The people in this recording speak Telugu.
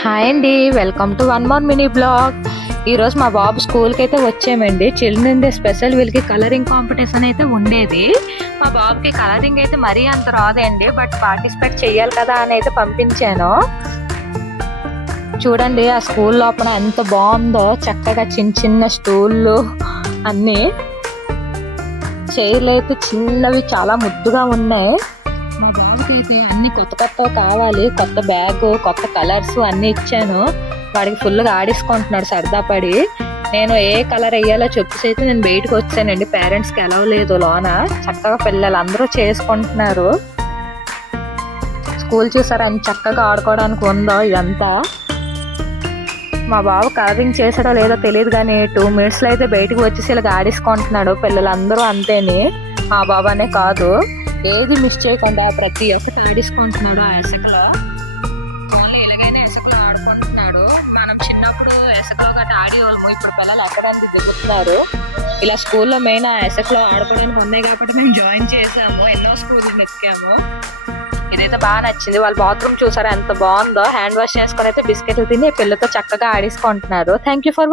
హాయ్ అండి, welcome to one more mini blog. ఈరోజు మా బాబు స్కూల్కి అయితే వచ్చామండి. చిల్డ్రన్ డే స్పెషల్ వీళ్ళకి కలరింగ్ కాంపిటీషన్ అయితే ఉండేది. మా బాబుకి కలరింగ్ అయితే మరీ అంత రాదండి, బట్ పార్టిసిపేట్ చెయ్యాలి కదా అని అయితే పంపించాను. చూడండి ఆ స్కూల్ లోపల ఎంత బాగుందో, చక్కగా చిన్న చిన్న స్టూళ్ళు అన్నీ, చైర్లు అయితే చిన్నవి చాలా ముద్దుగా ఉన్నాయి. మా బాబుకి అయితే అన్ని కొత్త కొత్త కావాలి, కొత్త బ్యాగ్, కొత్త కలర్స్ అన్ని ఇచ్చాను. వాడికి ఫుల్గా ఆడేసుకుంటున్నాడు సరదా పడి. నేను ఏ కలర్ వేయాలో చెప్పేసి అయితే నేను బయటకు వచ్చానండి. పేరెంట్స్కి ఎలా లేదు లోన, చక్కగా పిల్లలు అందరూ చేసుకుంటున్నారు. స్కూల్ చూసారా అని చక్కగా ఆడుకోవడానికి ఉందో ఇదంతా. మా బాబు కలరింగ్ చేసాడో లేదో తెలియదు కానీ 2 minutesలో అయితే బయటకు వచ్చేసి ఇలాగ ఆడేసుకుంటున్నాడు. పిల్లలందరూ అంతేని, మా బాబు అనే కాదు, ఏది మిస్ చేయకుండా ప్రతి ఒక్కటి ఆడేసుకుంటున్నాడు. ఆ ఇసుకలో ఇలాగైనా ఇసుకలో ఆడుకుంటున్నాడు. మనం చిన్నప్పుడు ఇసుకలో గట్రా ఆడేవాళ్ళము, ఇప్పుడు పిల్లలు ఎక్కడానికి దిగుతున్నారు. ఇలా స్కూల్లో మెయిన్ ఆ ఇసుకలో ఆడుకోవడానికి ఉన్నాయి కాబట్టి మేము జాయిన్ చేసాము. ఎన్నో స్కూల్ ఎక్కాము. ఇదైతే బాగా నచ్చింది. వాళ్ళ బాత్రూమ్ చూసారా ఎంత బాగుందో. హ్యాండ్ వాష్ చేసుకుని అయితే బిస్కెట్లు తిని పిల్లతో చక్కగా ఆడేసుకుంటున్నారు. Thank you for